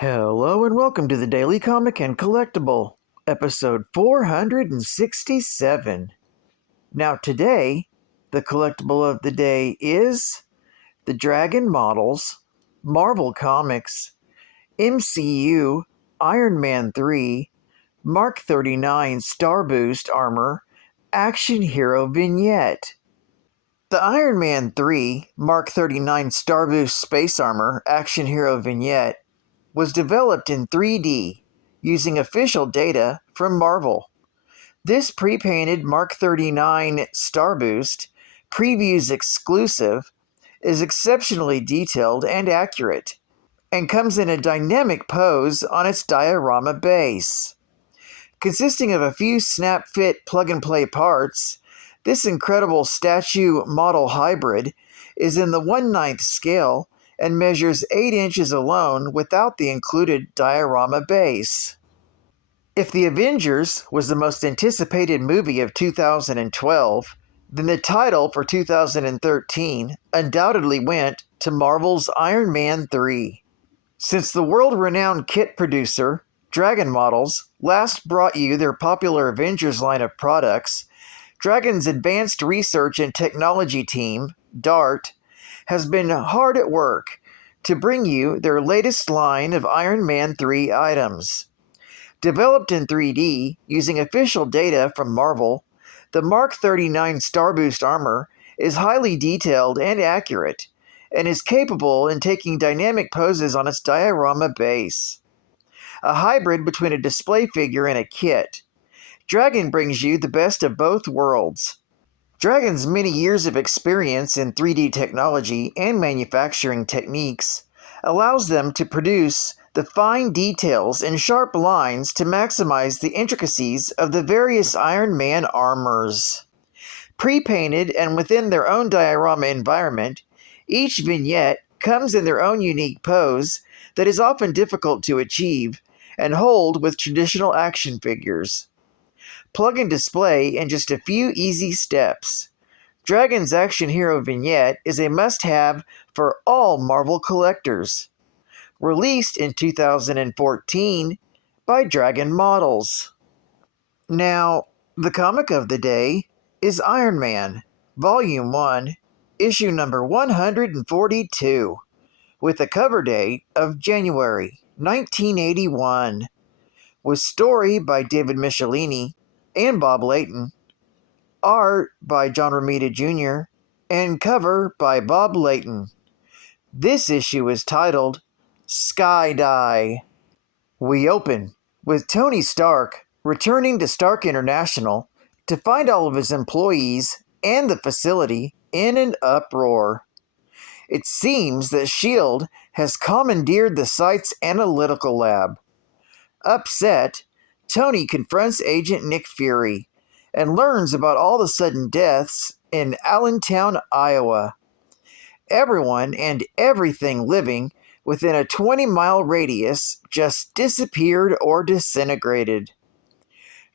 Hello and welcome to the Daily Comic and Collectible, episode 467. Now today, the collectible of the day is the Dragon Models, Marvel Comics, MCU, Iron Man 3, Mark 39 Star Boost Armor, Action Hero Vignette. The Iron Man 3 Mark 39 Star Boost Space Armor Action Hero Vignette was developed in 3D using official data from Marvel. This pre-painted Mark 39 Star Boost, previews exclusive, is exceptionally detailed and accurate, and comes in a dynamic pose on its diorama base. Consisting of a few snap-fit plug-and-play parts, this incredible statue model hybrid is in the 1/9 scale and measures 8 inches alone without the included diorama base. If The Avengers was the most anticipated movie of 2012, then the title for 2013 undoubtedly went to Marvel's Iron Man 3. Since the world-renowned kit producer, Dragon Models, last brought you their popular Avengers line of products, Dragon's Advanced Research and Technology team, DART, has been hard at work to bring you their latest line of Iron Man 3 items. Developed in 3D using official data from Marvel, the Mark 39 Star Boost armor is highly detailed and accurate, and is capable in taking dynamic poses on its diorama base. A hybrid between a display figure and a kit, Dragon brings you the best of both worlds. Dragon's many years of experience in 3D technology and manufacturing techniques allows them to produce the fine details and sharp lines to maximize the intricacies of the various Iron Man armors. Pre-painted and within their own diorama environment, each vignette comes in their own unique pose that is often difficult to achieve and hold with traditional action figures. Plug and display in just a few easy steps. Dragon's Action Hero Vignette is a must-have for all Marvel collectors. Released in 2014 by Dragon Models. Now, the comic of the day is Iron Man, Volume 1, issue number 142, with a cover date of January 1981, with story by David Michelini and Bob Layton, art by John Romita Jr., and cover by Bob Layton. This issue is titled Sky-Dye. We open with Tony Stark returning to Stark International to find all of his employees and the facility in an uproar. It seems that S.H.I.E.L.D. has commandeered the site's analytical lab. Upset, Tony confronts Agent Nick Fury and learns about all the sudden deaths in Allentown, Iowa. Everyone and everything living within a 20-mile radius just disappeared or disintegrated.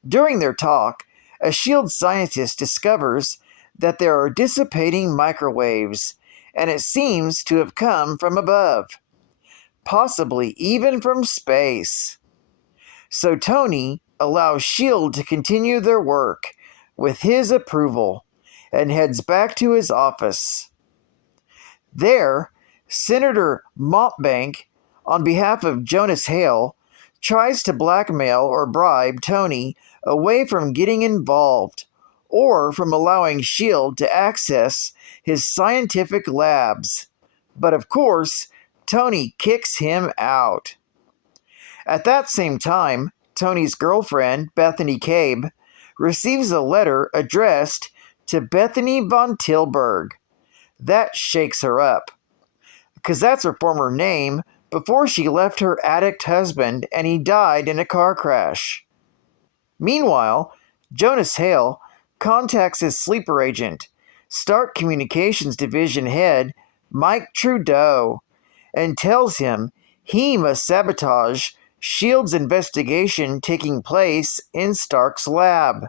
During their talk, a S.H.I.E.L.D. scientist discovers that there are dissipating microwaves, and it seems to have come from above, possibly even from space. So Tony allows S.H.I.E.L.D. to continue their work with his approval and heads back to his office. There, Senator Montbank, on behalf of Jonas Hale, tries to blackmail or bribe Tony away from getting involved or from allowing S.H.I.E.L.D. to access his scientific labs. But of course, Tony kicks him out. At that same time, Tony's girlfriend, Bethany Cabe, receives a letter addressed to Bethany von Tilburg. That shakes her up, because that's her former name before she left her addict husband and he died in a car crash. Meanwhile, Jonas Hale contacts his sleeper agent, Stark Communications Division head Mike Trudeau, and tells him he must sabotage S.H.I.E.L.D.'s investigation taking place in Stark's lab.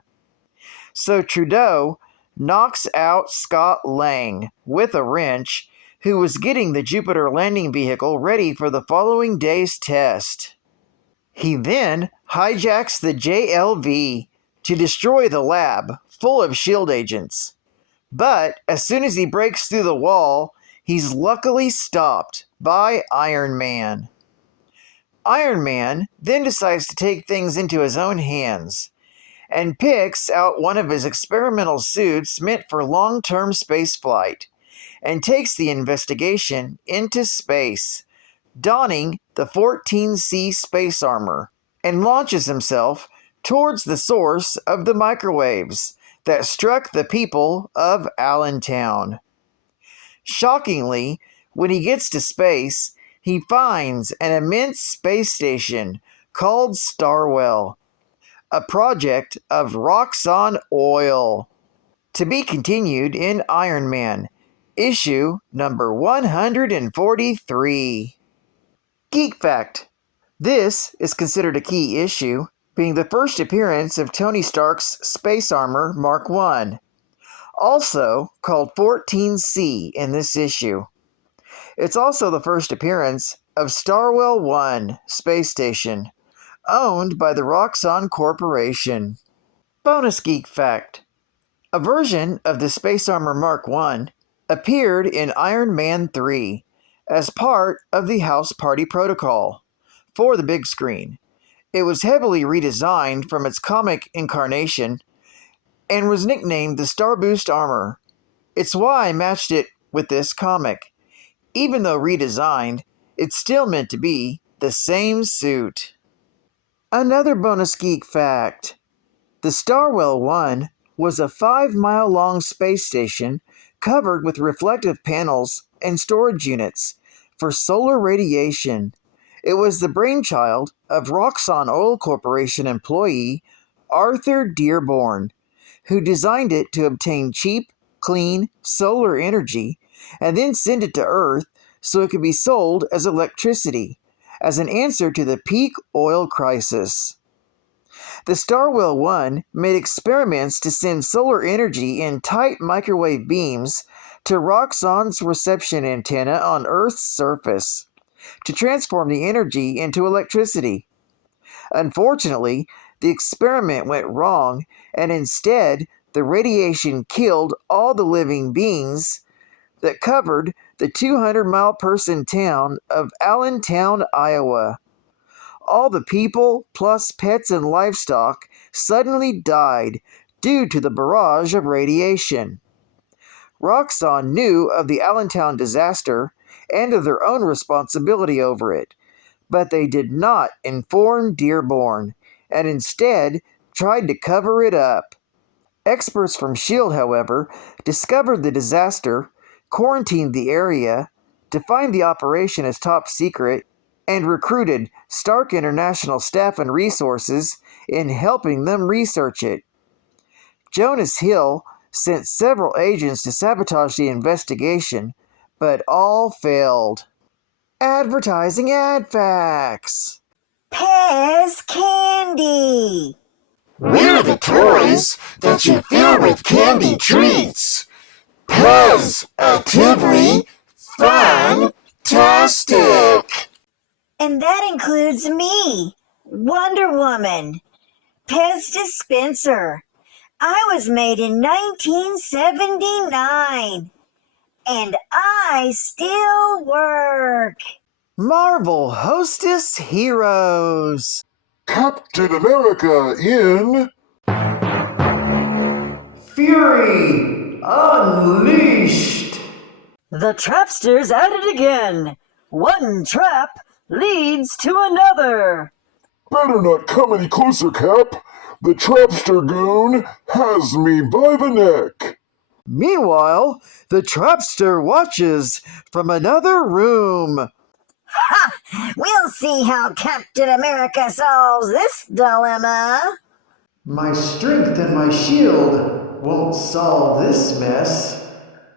So Trudeau knocks out Scott Lang with a wrench who was getting the Jupiter landing vehicle ready for the following day's test. He then hijacks the JLV to destroy the lab full of shield agents. But as soon as he breaks through the wall, he's luckily stopped by Iron Man. Iron Man then decides to take things into his own hands and picks out one of his experimental suits meant for long-term spaceflight and takes the investigation into space, donning the 14C space armor, and launches himself towards the source of the microwaves that struck the people of Allentown. Shockingly, when he gets to space, he finds an immense space station called Starwell, a project of Roxxon Oil. To be continued in Iron Man, issue number 143. Geek Fact. This is considered a key issue, being the first appearance of Tony Stark's space armor Mark I, also called 14C in this issue. It's also the first appearance of Starwell 1 space station, owned by the Roxxon Corporation. Bonus Geek Fact. A version of the space armor Mark I appeared in Iron Man 3 as part of the House Party Protocol for the big screen. It was heavily redesigned from its comic incarnation and was nicknamed the Starboost Armor. It's why I matched it with this comic. Even though redesigned, it's still meant to be the same suit. Another bonus geek fact. The Starwell 1 was a 5-mile-long space station covered with reflective panels and storage units for solar radiation. It was the brainchild of Roxxon Oil Corporation employee Arthur Dearborn, who designed it to obtain cheap, clean solar energy and then send it to Earth so it could be sold as electricity, as an answer to the peak oil crisis. The Starwell 1 made experiments to send solar energy in tight microwave beams to Roxxon's reception antenna on Earth's surface to transform the energy into electricity. Unfortunately, the experiment went wrong, and instead, the radiation killed all the living beings that covered the 200-mile-person town of Allentown, Iowa. All the people, plus pets and livestock, suddenly died due to the barrage of radiation. Roxxon knew of the Allentown disaster and of their own responsibility over it, but they did not inform Dearborn, and instead tried to cover it up. Experts from S.H.I.E.L.D., however, discovered the disaster, quarantined the area, defined the operation as top secret, and recruited Stark International staff and resources in helping them research it. Jonas Hill sent several agents to sabotage the investigation, but all failed. Advertising ad facts. Pez Candy. We're the toys that you fill with candy treats. Positively fantastic. And that includes me, Wonder Woman, Pez Dispenser. I was made in 1979, and I still work. Marvel Hostess Heroes. Captain America in Fury Unleashed. The trapster's at it again. One trap leads to another. Better not come any closer, Cap. The Trapster Goon has me by the neck. Meanwhile, the trapster watches from another room. Ha! We'll see how Captain America solves this dilemma. My strength and my shield won't solve this mess,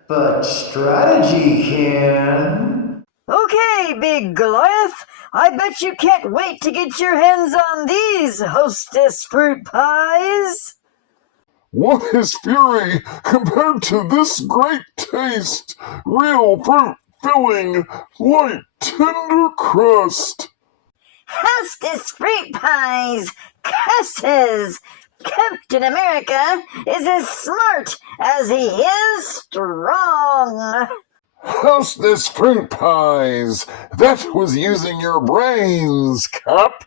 but strategy can. Okay, big Goliath. I bet you can't wait to get your hands on these Hostess fruit pies. What is Fury compared to this great taste? Real fruit filling light tender crust. Hostess fruit pies! Curses! Captain America is as smart as he is strong! Hostess fruit pies! That was using your brains, Cap!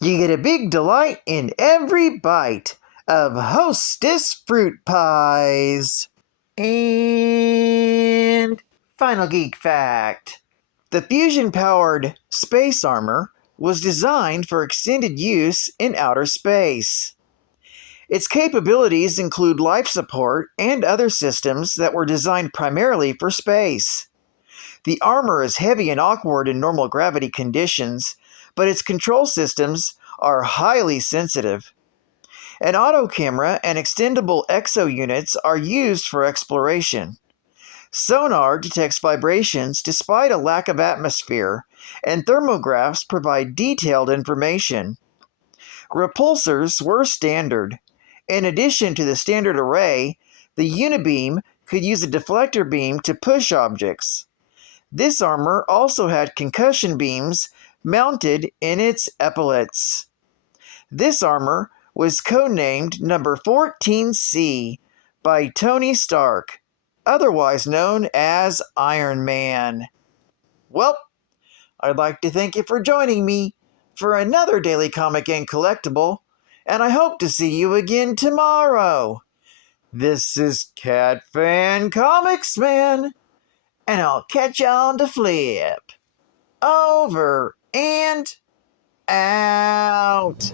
You get a big delight in every bite of Hostess fruit pies. And final geek fact. The fusion-powered space armor was designed for extended use in outer space. Its capabilities include life support and other systems that were designed primarily for space. The armor is heavy and awkward in normal gravity conditions, but its control systems are highly sensitive. An auto camera and extendable exo units are used for exploration. Sonar detects vibrations despite a lack of atmosphere, and thermographs provide detailed information. Repulsors were standard. In addition to the standard array, the unibeam could use a deflector beam to push objects. This armor also had concussion beams mounted in its epaulets. This armor was codenamed Number 14C by Tony Stark, otherwise known as Iron Man. Well, I'd like to thank you for joining me for another Daily Comic and Collectible, and I hope to see you again tomorrow. This is Cat Fan Comics Man, and I'll catch you on the flip. Over and out.